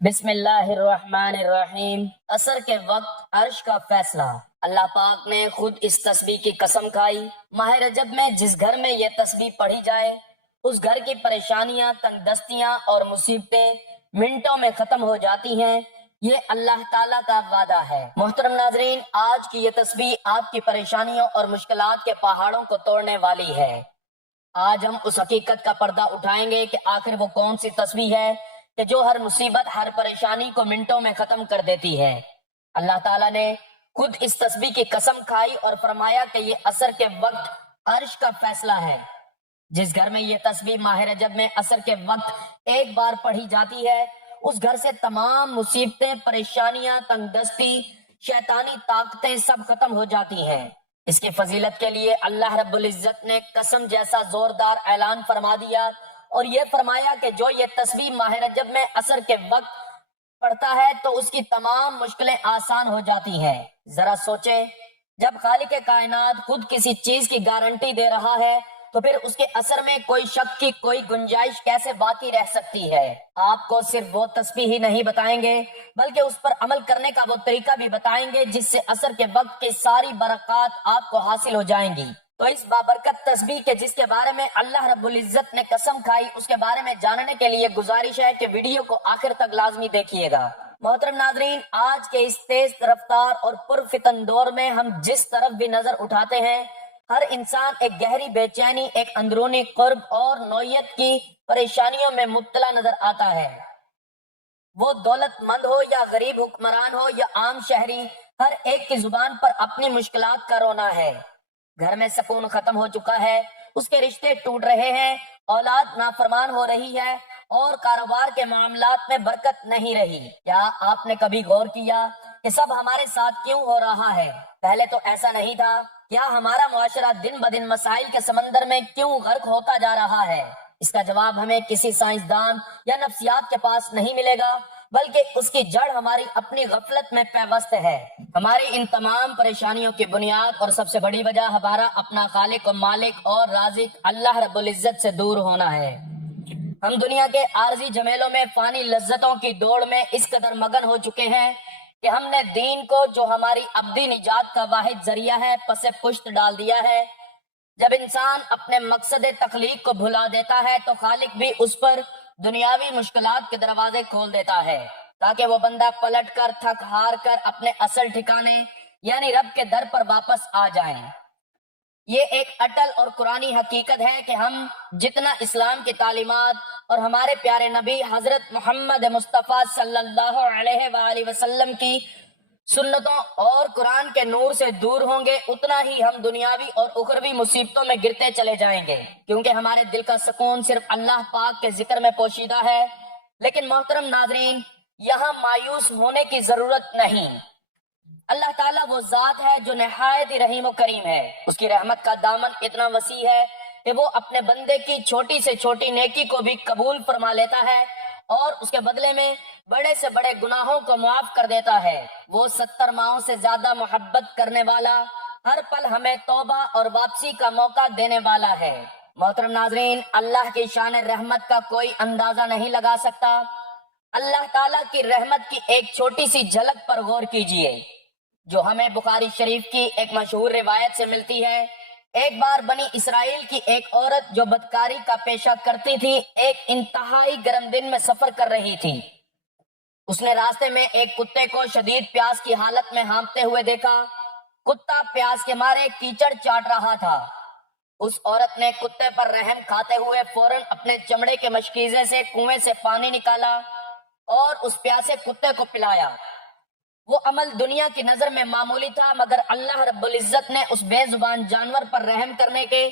بسم اللہ الرحمن الرحیم۔ عصر کے وقت عرش کا فیصلہ۔ اللہ پاک نے خود اس تسبیح کی قسم کھائی۔ ماہ رجب میں جس گھر میں یہ تسبیح پڑھی جائے اس گھر کی پریشانیاں، تنگ دستیاں اور مصیبتیں منٹوں میں ختم ہو جاتی ہیں۔ یہ اللہ تعالیٰ کا وعدہ ہے۔ محترم ناظرین، آج کی یہ تسبیح آپ کی پریشانیوں اور مشکلات کے پہاڑوں کو توڑنے والی ہے۔ آج ہم اس حقیقت کا پردہ اٹھائیں گے کہ آخر وہ کون سی تسبیح ہے کہ جو ہر مصیبت، ہر پریشانی کو منٹوں میں ختم کر دیتی ہے۔ اللہ تعالیٰ نے خود اس تسبیح کی قسم کھائی اور فرمایا کہ یہ عصر کے وقت عرش کا فیصلہ ہے۔ جس گھر میں یہ تسبیح ماہ رجب میں عصر کے وقت ایک بار پڑھی جاتی ہے اس گھر سے تمام مصیبتیں، پریشانیاں، تنگ دستی، شیطانی طاقتیں سب ختم ہو جاتی ہیں۔ اس کی فضیلت کے لیے اللہ رب العزت نے قسم جیسا زوردار اعلان فرما دیا اور یہ فرمایا کہ جو یہ تسبیح ماہ رجب میں عصر کے وقت پڑھتا ہے تو اس کی تمام مشکلیں آسان ہو جاتی ہیں۔ ذرا سوچیں، جب خالق کائنات خود کسی چیز کی گارنٹی دے رہا ہے تو پھر اس کے اثر میں کوئی شک کی کوئی گنجائش کیسے باقی رہ سکتی ہے؟ آپ کو صرف وہ تسبیح ہی نہیں بتائیں گے بلکہ اس پر عمل کرنے کا وہ طریقہ بھی بتائیں گے جس سے عصر کے وقت کی ساری برکات آپ کو حاصل ہو جائیں گی۔ تو اس بابرکت تسبیح کے جس کے بارے میں اللہ رب العزت نے قسم کھائی اس کے بارے میں جاننے کے لیے گزارش ہے کہ ویڈیو کو آخر تک لازمی دیکھیے گا۔ محترم ناظرین، آج کے اس تیز رفتار اور پرفتن دور میں ہم جس طرف بھی نظر اٹھاتے ہیں ہر انسان ایک گہری بے چینی، ایک اندرونی قرب اور نوعیت کی پریشانیوں میں مبتلا نظر آتا ہے۔ وہ دولت مند ہو یا غریب حکمران ہو یا عام شہری، ہر ایک کی زبان پر اپنی مشکلات کا رونا ہے۔ گھر میں سکون ختم ہو چکا ہے، اس کے رشتے ٹوٹ رہے ہیں، اولاد نافرمان ہو رہی ہے اور کاروبار کے معاملات میں برکت نہیں رہی۔ کیا آپ نے کبھی غور کیا کہ سب ہمارے ساتھ کیوں ہو رہا ہے؟ پہلے تو ایسا نہیں تھا۔ کیا ہمارا معاشرہ دن بدن مسائل کے سمندر میں کیوں غرق ہوتا جا رہا ہے؟ اس کا جواب ہمیں کسی سائنسدان یا نفسیات کے پاس نہیں ملے گا، بلکہ اس کی جڑ ہماری اپنی غفلت میں پیوست ہے۔ ہماری ان تمام پریشانیوں کی بنیاد اور سب سے بڑی وجہ ہمارا اپنا خالق و مالک اور رازق اللہ رب العزت سے دور ہونا ہے۔ ہم دنیا کے عارضی جھمیلوں میں، فانی لذتوں کی دوڑ میں اس قدر مگن ہو چکے ہیں کہ ہم نے دین کو، جو ہماری ابدی نجات کا واحد ذریعہ ہے، پس پشت ڈال دیا ہے۔ جب انسان اپنے مقصد تخلیق کو بھلا دیتا ہے تو خالق بھی اس پر دنیاوی مشکلات کے دروازے کھول دیتا ہے تاکہ وہ بندہ پلٹ کر، تھک ہار کر اپنے اصل ٹھکانے یعنی رب کے در پر واپس آ جائیں۔ یہ ایک اٹل اور قرآنی حقیقت ہے کہ ہم جتنا اسلام کی تعلیمات اور ہمارے پیارے نبی حضرت محمد مصطفیٰ صلی اللہ علیہ وآلہ وسلم کی سنتوں اور قرآن کے نور سے دور ہوں گے اتنا ہی ہم دنیاوی اور اخروی مصیبتوں میں گرتے چلے جائیں گے، کیونکہ ہمارے دل کا سکون صرف اللہ پاک کے ذکر میں پوشیدہ ہے۔ لیکن محترم ناظرین، یہاں مایوس ہونے کی ضرورت نہیں۔ اللہ تعالیٰ وہ ذات ہے جو نہایت ہی رحیم و کریم ہے۔ اس کی رحمت کا دامن اتنا وسیع ہے کہ وہ اپنے بندے کی چھوٹی سے چھوٹی نیکی کو بھی قبول فرما لیتا ہے اور اس کے بدلے میں بڑے سے بڑے گناہوں کو معاف کر دیتا ہے۔ وہ 70 ماہوں سے زیادہ محبت کرنے والا، ہر پل ہمیں توبہ اور واپسی کا موقع دینے والا ہے۔ محترم ناظرین، اللہ کی شان رحمت کا کوئی اندازہ نہیں لگا سکتا۔ اللہ تعالیٰ کی رحمت کی ایک چھوٹی سی جھلک پر غور کیجئے جو ہمیں بخاری شریف کی ایک مشہور روایت سے ملتی ہے۔ ایک بار بنی اسرائیل کی ایک عورت جو بدکاری کا پیشہ کرتی تھی ایک انتہائی گرم دن میں سفر کر رہی تھی۔ اس نے راستے میں ایک کتے کو شدید پیاس کی حالت میں ہانپتے ہوئے دیکھا۔ کتا پیاس کے مارے کیچڑ چاٹ رہا تھا۔ اس عورت نے کتے پر رحم کھاتے ہوئے فوراً اپنے چمڑے کے مشکیزے سے کنویں سے پانی نکالا اور اس پیاسے کتے کو پلایا۔ وہ عمل دنیا کی نظر میں معمولی تھا، مگر اللہ رب العزت نے اس بے زبان جانور پر رحم کرنے کے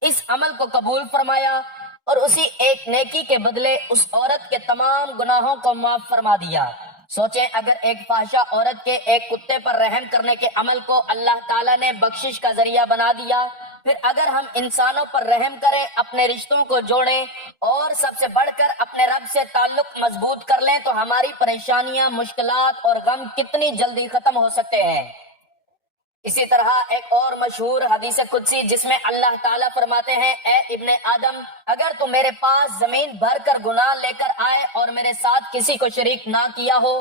اس عمل کو قبول فرمایا اور اسی ایک نیکی کے بدلے اس عورت کے تمام گناہوں کو معاف فرما دیا۔ سوچیں، اگر ایک فحشہ عورت کے ایک کتے پر رحم کرنے کے عمل کو اللہ تعالیٰ نے بخشش کا ذریعہ بنا دیا، پھر اگر ہم انسانوں پر رحم کریں، اپنے رشتوں کو جوڑیں اور سب سے بڑھ کر اپنے رب سے تعلق مضبوط کر لیں تو ہماری پریشانیاں، مشکلات اور غم کتنی جلدی ختم ہو سکتے ہیں۔ اسی طرح ایک اور مشہور حدیث قدسی جس میں اللہ تعالیٰ فرماتے ہیں، اے ابن آدم، اگر تو میرے پاس زمین بھر کر گناہ لے کر آئے اور میرے ساتھ کسی کو شریک نہ کیا ہو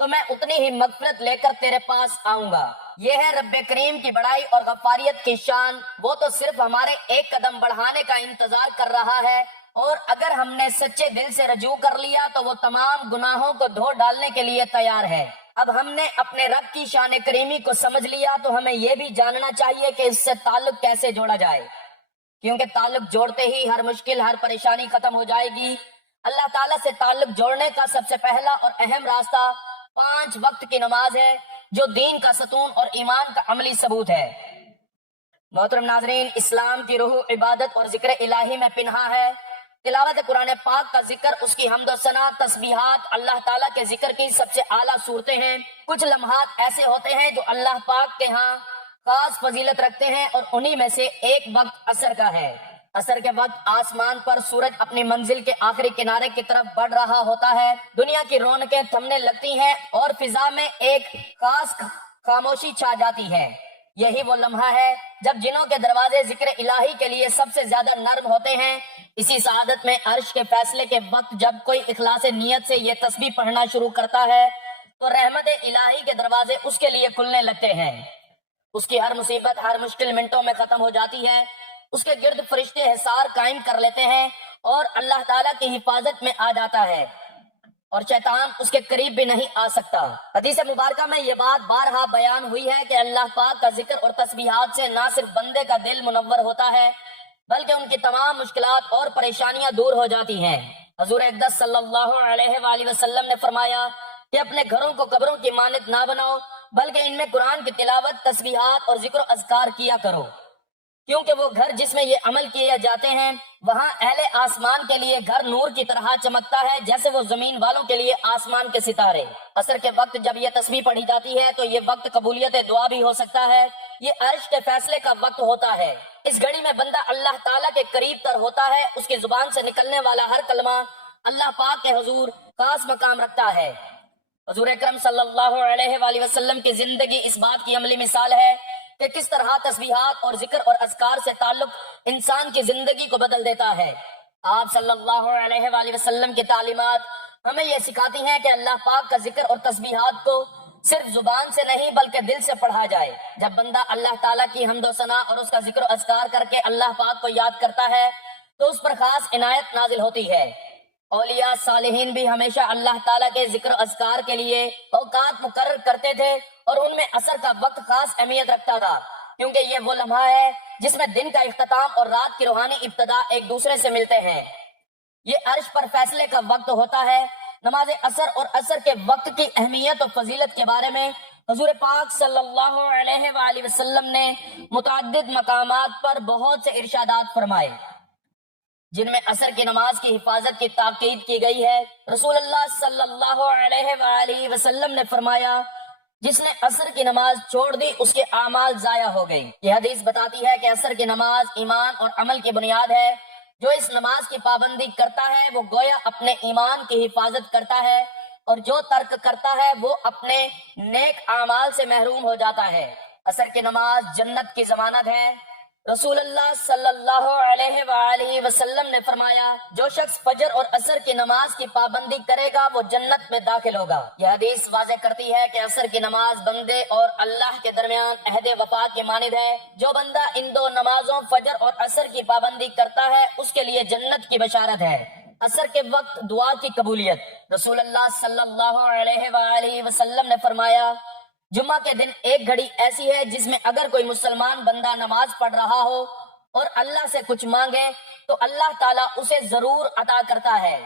تو میں اتنی ہی مغفرت لے کر تیرے پاس آؤں گا۔ یہ ہے رب کریم کی بڑائی اور غفاریت کی شان۔ وہ تو صرف ہمارے ایک قدم بڑھانے کا انتظار کر رہا ہے، اور اگر ہم نے سچے دل سے رجوع کر لیا تو وہ تمام گناہوں کو دھو ڈالنے کے لیے تیار ہے۔ اب ہم نے اپنے رب کی شان کریمی کو سمجھ لیا تو ہمیں یہ بھی جاننا چاہیے کہ اس سے تعلق کیسے جوڑا جائے، کیونکہ تعلق جوڑتے ہی ہر مشکل، ہر پریشانی ختم ہو جائے گی۔ اللہ تعالیٰ سے تعلق جوڑنے کا سب سے پہلا اور اہم راستہ 5 وقت کی نماز ہے، جو دین کا ستون اور ایمان کا عملی ثبوت ہے۔ محترم ناظرین، اسلام کی روح عبادت اور ذکر الہی میں پنہاں ہے۔ تلاوت قرآن پاک کا ذکر، اس کی حمد و ثنا، تسبیحات اللہ تعالیٰ کے ذکر کی سب سے اعلیٰ صورتیں ہیں۔ کچھ لمحات ایسے ہوتے ہیں جو اللہ پاک کے ہاں خاص فضیلت رکھتے ہیں، اور انہی میں سے ایک وقت عصر کا ہے۔ عصر کے وقت آسمان پر سورج اپنی منزل کے آخری کنارے کی طرف بڑھ رہا ہوتا ہے، دنیا کی رونقیں تھمنے لگتی ہیں اور فضا میں ایک خاص خاموشی چھا جاتی ہے۔ یہی وہ لمحہ ہے جب جنوں کے دروازے ذکر الہی کے لیے سب سے زیادہ نرم ہوتے ہیں۔ اسی سعادت میں عرش کے فیصلے کے وقت جب کوئی اخلاص نیت سے یہ تسبیح پڑھنا شروع کرتا ہے تو رحمت الہی کے دروازے اس کے لیے کھلنے لگتے ہیں۔ اس کی ہر مصیبت، ہر مشکل منٹوں میں ختم ہو جاتی ہے۔ اس کے گرد فرشتے حصار قائم کر لیتے ہیں اور اللہ تعالیٰ کی حفاظت میں آ جاتا ہے، اور شیطان اس کے قریب بھی نہیں آ سکتا۔ حدیث مبارکہ میں یہ بات بارہا بیان ہوئی ہے کہ اللہ پاک کا ذکر اور تسبیحات سے نہ صرف بندے کا دل منور ہوتا ہے بلکہ ان کی تمام مشکلات اور پریشانیاں دور ہو جاتی ہیں۔ حضور اقدس صلی اللہ علیہ وآلہ وسلم نے فرمایا کہ اپنے گھروں کو قبروں کی مانند نہ بناؤ، بلکہ ان میں قرآن کی تلاوت، تسبیحات اور ذکر و اذکار کیا کرو، کیونکہ وہ گھر جس میں یہ عمل کیے جاتے ہیں وہاں اہل آسمان کے لیے گھر نور کی طرح چمکتا ہے، جیسے وہ زمین والوں کے لیے آسمان کے ستارے۔ عصر کے وقت جب یہ تسبیح پڑھی جاتی ہے تو یہ وقت قبولیت دعا بھی ہو سکتا ہے۔ یہ عرش کے فیصلے کا وقت ہوتا ہے۔ اس گھڑی میں بندہ اللہ تعالیٰ کے قریب تر ہوتا ہے۔ اس کی زبان سے نکلنے والا ہر کلمہ اللہ پاک کے حضور خاص مقام رکھتا ہے۔ حضور اکرم صلی اللہ علیہ وآلہ وسلم کی زندگی اس بات کی عملی مثال ہے کہ کس طرح تسبیحات اور ذکر اور اذکار سے تعلق انسان کی زندگی کو بدل دیتا ہے۔ آپ صلی اللہ علیہ وآلہ وسلم کی تعلیمات ہمیں یہ سکھاتی ہیں کہ اللہ پاک کا ذکر اور تسبیحات کو صرف زبان سے نہیں بلکہ دل سے پڑھا جائے۔ جب بندہ اللہ تعالیٰ کی حمد و ثنا اور اس کا ذکر و اذکار کر کے اللہ پاک کو یاد کرتا ہے تو اس پر خاص عنایت نازل ہوتی ہے۔ اولیاء صالحین بھی ہمیشہ اللہ تعالیٰ کے ذکر و اذکار کے لیے اوقات مقرر کرتے تھے، اور ان میں عصر کا وقت خاص اہمیت رکھتا تھا، کیونکہ یہ وہ لمحہ ہے جس میں دن کا اختتام اور رات کی روحانی ابتدا ایک دوسرے سے ملتے ہیں۔ یہ عرش پر فیصلے کا وقت ہوتا ہے۔ نماز عصر اور عصر کے وقت کی اہمیت اور فضیلت کے بارے میں حضور پاک صلی اللہ علیہ وآلہ وسلم نے متعدد مقامات پر بہت سے ارشادات فرمائے، جن میں عصر کی نماز کی حفاظت کی تاکید کی گئی ہے۔ رسول اللہ صلی اللہ علیہ وآلہ وسلم نے فرمایا، جس نے عصر کی نماز چھوڑ دی اس کے اعمال ضائع ہو گئی۔ یہ حدیث بتاتی ہے کہ عصر کی نماز ایمان اور عمل کی بنیاد ہے۔ جو اس نماز کی پابندی کرتا ہے وہ گویا اپنے ایمان کی حفاظت کرتا ہے، اور جو ترک کرتا ہے وہ اپنے نیک اعمال سے محروم ہو جاتا ہے۔ عصر کی نماز جنت کی ضمانت ہے۔ رسول اللہ صلی اللہ علیہ وآلہ وسلم نے فرمایا، جو شخص فجر اور عصر کی نماز کی پابندی کرے گا وہ جنت میں داخل ہوگا۔ یہ حدیث واضح کرتی ہے کہ عصر کی نماز بندے اور اللہ کے درمیان عہد وفا کے مانند ہے۔ جو بندہ ان دو نمازوں فجر اور عصر کی پابندی کرتا ہے اس کے لیے جنت کی بشارت ہے۔ عصر کے وقت دعا کی قبولیت۔ رسول اللہ صلی اللہ علیہ وآلہ وسلم نے فرمایا، جمعہ کے دن ایک گھڑی ایسی ہے جس میں اگر کوئی مسلمان بندہ نماز پڑھ رہا ہو اور اللہ سے کچھ مانگے تو اللہ تعالیٰ اسے ضرور عطا کرتا ہے۔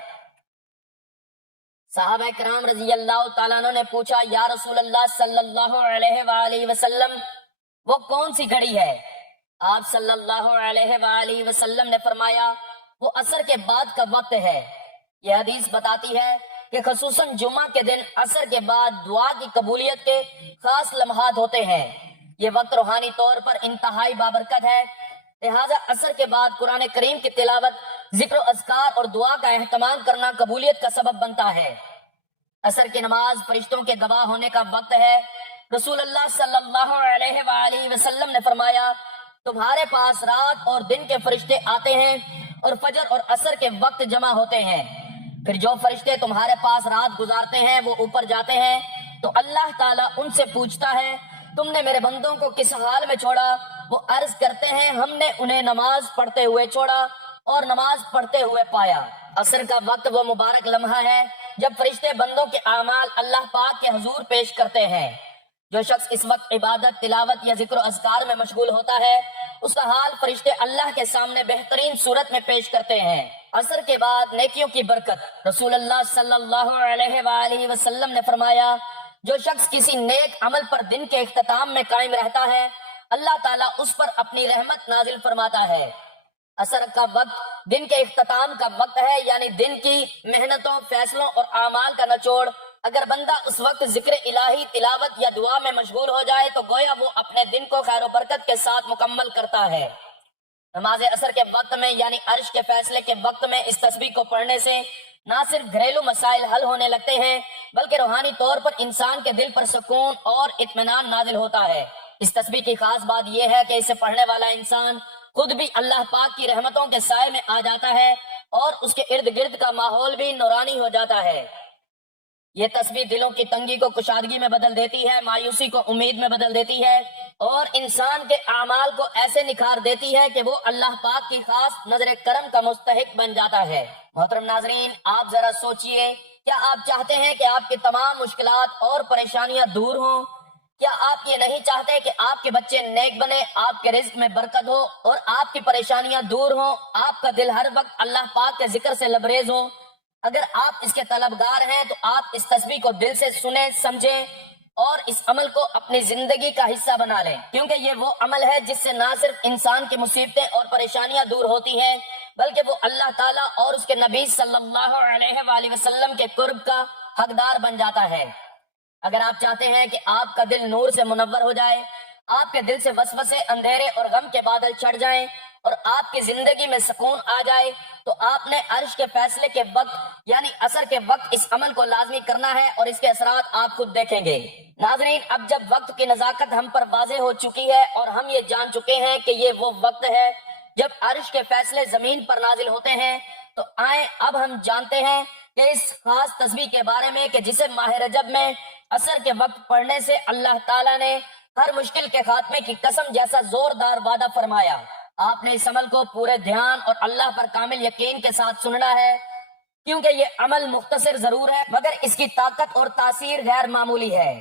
صحابہ کرام رضی اللہ تعالیٰ عنہ نے پوچھا، یا رسول اللہ صلی اللہ علیہ وآلہ وسلم وہ کون سی گھڑی ہے؟ آپ صلی اللہ علیہ وآلہ وسلم نے فرمایا، وہ عصر کے بعد کا وقت ہے۔ یہ حدیث بتاتی ہے کہ خصوصاً جمعہ کے دن عصر کے بعد دعا کی قبولیت کے خاص لمحات ہوتے ہیں۔ یہ وقت روحانی طور پر انتہائی بابرکت ہے، لہٰذا عصر کے بعد قرآن کریم کی تلاوت، ذکر و اذکار اور دعا کا اہتمام کرنا قبولیت کا سبب بنتا ہے۔ عصر کی نماز فرشتوں کے گواہ ہونے کا وقت ہے۔ رسول اللہ صلی اللہ علیہ وآلہ وسلم نے فرمایا تمہارے پاس رات اور دن کے فرشتے آتے ہیں اور فجر اور عصر کے وقت جمع ہوتے ہیں، پھر جو فرشتے تمہارے پاس رات گزارتے ہیں وہ اوپر جاتے ہیں تو اللہ تعالیٰ ان سے پوچھتا ہے تم نے میرے بندوں کو کس حال میں چھوڑا؟ وہ عرض کرتے ہیں ہم نے انہیں نماز پڑھتے ہوئے چھوڑا اور نماز پڑھتے ہوئے پایا۔ عصر کا وقت وہ مبارک لمحہ ہے جب فرشتے بندوں کے اعمال اللہ پاک کے حضور پیش کرتے ہیں۔ جو شخص اس وقت عبادت، تلاوت یا ذکر و اذکار میں مشغول ہوتا ہے اس کا حال فرشتے اللہ کے سامنے بہترین صورت میں پیش کرتے ہیں۔ عصر کے بعد نیکیوں کی برکت، رسول اللہ صلی اللہ علیہ وآلہ وسلم نے فرمایا جو شخص کسی نیک عمل پر دن کے اختتام میں قائم رہتا ہے اللہ تعالیٰ اس پر اپنی رحمت نازل فرماتا ہے۔ عصر کا وقت دن کے اختتام کا وقت ہے، یعنی دن کی محنتوں، فیصلوں اور اعمال کا نچوڑ۔ اگر بندہ اس وقت ذکر الہی، تلاوت یا دعا میں مشغول ہو جائے تو گویا وہ اپنے دن کو خیر و برکت کے ساتھ مکمل کرتا ہے۔ نماز عصر کے وقت میں یعنی عرش کے فیصلے کے وقت میں اس تسبیح کو پڑھنے سے نہ صرف گھریلو مسائل حل ہونے لگتے ہیں بلکہ روحانی طور پر انسان کے دل پر سکون اور اطمینان نازل ہوتا ہے۔ اس تسبیح کی خاص بات یہ ہے کہ اسے پڑھنے والا انسان خود بھی اللہ پاک کی رحمتوں کے سائے میں آ جاتا ہے اور اس کے ارد گرد کا ماحول بھی نورانی ہو جاتا ہے۔ یہ تسبیح دلوں کی تنگی کو کشادگی میں بدل دیتی ہے، مایوسی کو امید میں بدل دیتی ہے اور انسان کے اعمال کو ایسے نکھار دیتی ہے کہ وہ اللہ پاک کی خاص نظر کرم کا مستحق بن جاتا ہے۔ محترم ناظرین، آپ ذرا سوچئے، کیا آپ چاہتے ہیں کہ آپ کی تمام مشکلات اور پریشانیاں دور ہوں؟ کیا آپ یہ نہیں چاہتے کہ آپ کے بچے نیک بنے، آپ کے رزق میں برکت ہو اور آپ کی پریشانیاں دور ہوں، آپ کا دل ہر وقت اللہ پاک کے ذکر سے لبریز ہو؟ اگر آپ اس کے طلبگار ہیں تو آپ اس تسبیح کو دل سے سنیں، سمجھیں اور اس عمل کو اپنی زندگی کا حصہ بنا لیں، کیونکہ یہ وہ عمل ہے جس سے نہ صرف انسان کی مصیبتیں اور پریشانیاں دور ہوتی ہیں بلکہ وہ اللہ تعالیٰ اور اس کے نبی صلی اللہ علیہ وآلہ وسلم کے قرب کا حقدار بن جاتا ہے۔ اگر آپ چاہتے ہیں کہ آپ کا دل نور سے منور ہو جائے، آپ کے دل سے وسوسے، اندھیرے اور غم کے بادل چھٹ جائیں اور آپ کی زندگی میں سکون آ جائے تو آپ نے عرش کے فیصلے کے وقت یعنی عصر کے وقت اس عمل کو لازمی کرنا ہے اور اس کے اثرات آپ خود دیکھیں گے۔ ناظرین، اب جب وقت کی نزاکت ہم پر واضح ہو چکی ہے اور ہم یہ جان چکے ہیں کہ یہ وہ وقت ہے جب عرش کے فیصلے زمین پر نازل ہوتے ہیں، تو آئیں اب ہم جانتے ہیں کہ اس خاص تسبیح کے بارے میں کہ جسے ماہ رجب میں عصر کے وقت پڑھنے سے اللہ تعالیٰ نے ہر مشکل کے خاتمے کی قسم جیسا زوردار وعدہ فرمایا۔ آپ نے اس عمل کو پورے دھیان اور اللہ پر کامل یقین کے ساتھ سننا ہے، کیونکہ یہ عمل مختصر ضرور ہے مگر اس کی طاقت اور تاثیر غیر معمولی ہے۔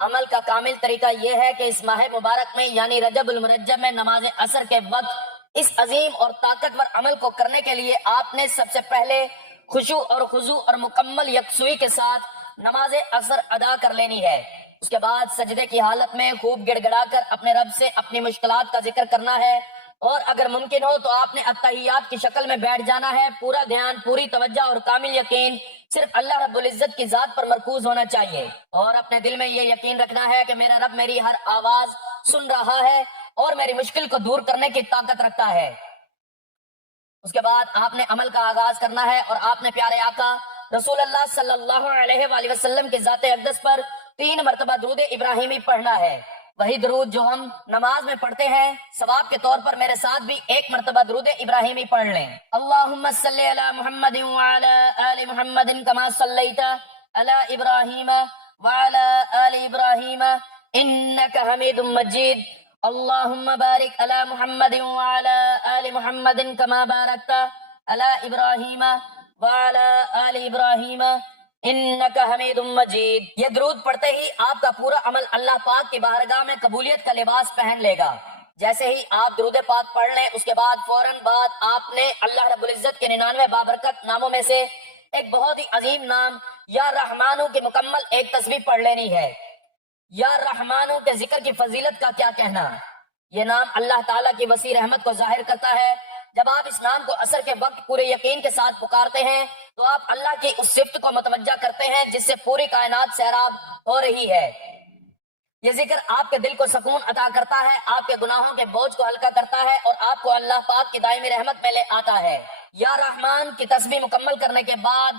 عمل کا کامل طریقہ یہ ہے کہ اس ماہ مبارک میں یعنی رجب المرجب میں نماز عصر کے وقت اس عظیم اور طاقتور عمل کو کرنے کے لیے آپ نے سب سے پہلے خشوع اور خضوع اور مکمل یکسوئی کے ساتھ نماز عصر ادا کر لینی ہے۔ اس کے بعد سجدے کی حالت میں خوب گڑ گڑا کر اپنے رب سے اپنی مشکلات کا ذکر کرنا ہے اور اگر ممکن ہو تو آپ نے اتحیات کی شکل میں بیٹھ جانا ہے۔ پورا دھیان، پوری توجہ اور کامل یقین صرف اللہ رب العزت کی ذات پر مرکوز ہونا چاہیے اور اپنے دل میں یہ یقین رکھنا ہے کہ میرا رب میری ہر آواز سن رہا ہے اور میری مشکل کو دور کرنے کی طاقت رکھتا ہے۔ اس کے بعد آپ نے عمل کا آغاز کرنا ہے اور آپ نے پیارے آقا رسول اللہ صلی اللہ علیہ وآلہ وسلم کے ذات اقدس پر 3 مرتبہ درود ابراہیمی پڑھنا ہے۔ وہی درود جو ہم نماز میں پڑھتے ہیں، ثواب کے طور پر میرے ساتھ بھی 1 مرتبہ درود ابراہیمی پڑھ لیں۔ اللہم صلی علی محمد وعلی آل محمد کما صلیت علی ابراہیم وعلی آل ابراہیم انک حمید مجید۔ اللہم بارک علی محمد وعلی آل محمد کما بارکت علی ابراہیم وعلی آل ابراہیم انک حمید مجید۔ یہ درود پڑھتے ہی آپ کا پورا عمل اللہ پاک کی بارگاہ میں قبولیت کا لباس پہن لے گا۔ جیسے ہی آپ درود پاک پڑھ لیں اس کے بعد فوراً بعد آپ نے اللہ رب العزت کے 99 بابرکت ناموں میں سے ایک بہت ہی عظیم نام یا رحمانو کی مکمل ایک تسبیح پڑھ لینی ہے۔ یا رحمانو کے ذکر کی فضیلت کا کیا کہنا، یہ نام اللہ تعالیٰ کی وسیع رحمت کو ظاہر کرتا ہے۔ جب آپ اس نام کو عصر کے وقت پورے یقین کے ساتھ پکارتے ہیں تو آپ اللہ کی اس صفت کو متوجہ کرتے ہیں جس سے پوری کائنات سیراب ہو رہی ہے۔ یہ ذکر آپ کے دل کو سکون عطا کرتا ہے، آپ کے گناہوں کے بوجھ کو ہلکا کرتا ہے اور آپ کو اللہ پاک کی دائمی رحمت میں لے آتا ہے۔ یا رحمان کی تسبیح مکمل کرنے کے بعد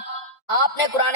آپ نے قرآن